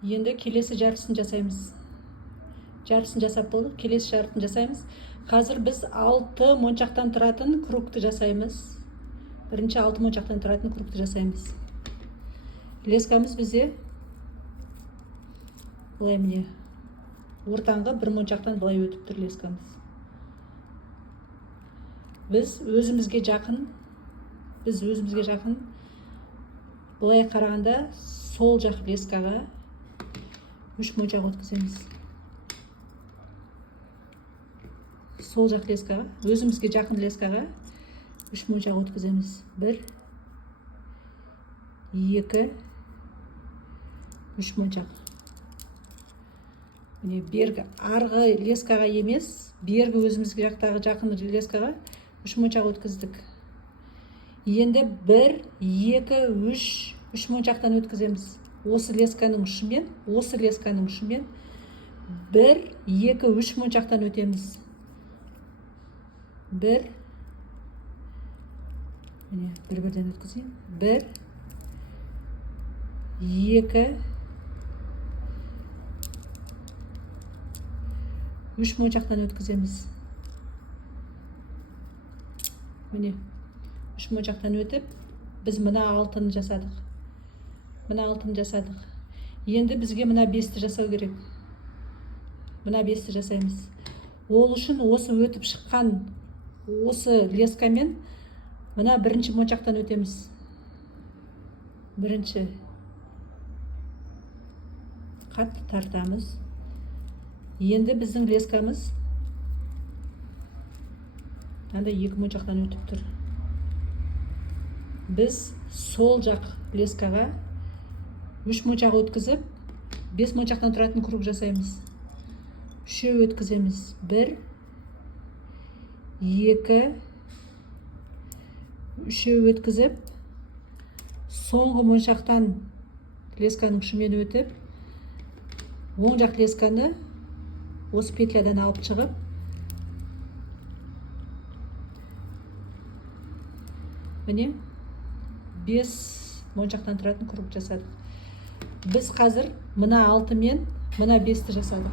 Енді келесі жартысын жасаймыз. Жартысын жасап болдық, келесі жартысын жасаймыз. Қазір біз 6 моншақтан тұратын кругты жасаймыз. Бірінші 6 моншақтан тұратын кругты жасаймыз. Лескамыз бізде былай міне. Ортаңғы бір моншақтан былай өтіп тұр лескамыз. Біз өзімізге жақын былай қарағанда сол жақ лескаға 3 моншақ өткіземіз. Сол жақ лескаға, өзімізге жақын лескаға 3 моншақ өткіземіз. 1, 2, 3 моншақ. Міне бергі арғы лескаға емес, бергі өзімізге жақтағы жақын лескаға 3 моншақ өткіздік. Енді 1, 2, 3 моншақтан өткіземіз. Осы лесканың ұшымен 1, 2, 3 моншақтан өтеміз. 1, міне бір-бірден өткізейін. 1, 2, 3 моншақтан өткіземіз. Міне 3 моншақтан өтіп, біз мына 6-ны жасадық. Енді бізге мына 5-ті жасау керек. Мына 5-ті жасаймыз. Ол үшін осы өтіп шыққан осы лескамен мына бірінші моншақтан өтеміз. Бірінші қатты тартамыз. Енді біздің лескамыз мынандай 2 моншақтан өтіп тұр. Біз сол жақ лескаға 3 моншақ өткізіп, 5 моншақтан тұратын круг жасаймыз. 3 өткіземіз. 1, 2, 3 өткізіп, соңғы моншақтан лесканың ұшымен өтіп, оң жақ лесканы осы петлядан алып шығып, міне 5 моншақтан тұратын круг жасадық. Біз қазір мына 6 мен мына 5-ті жасадық.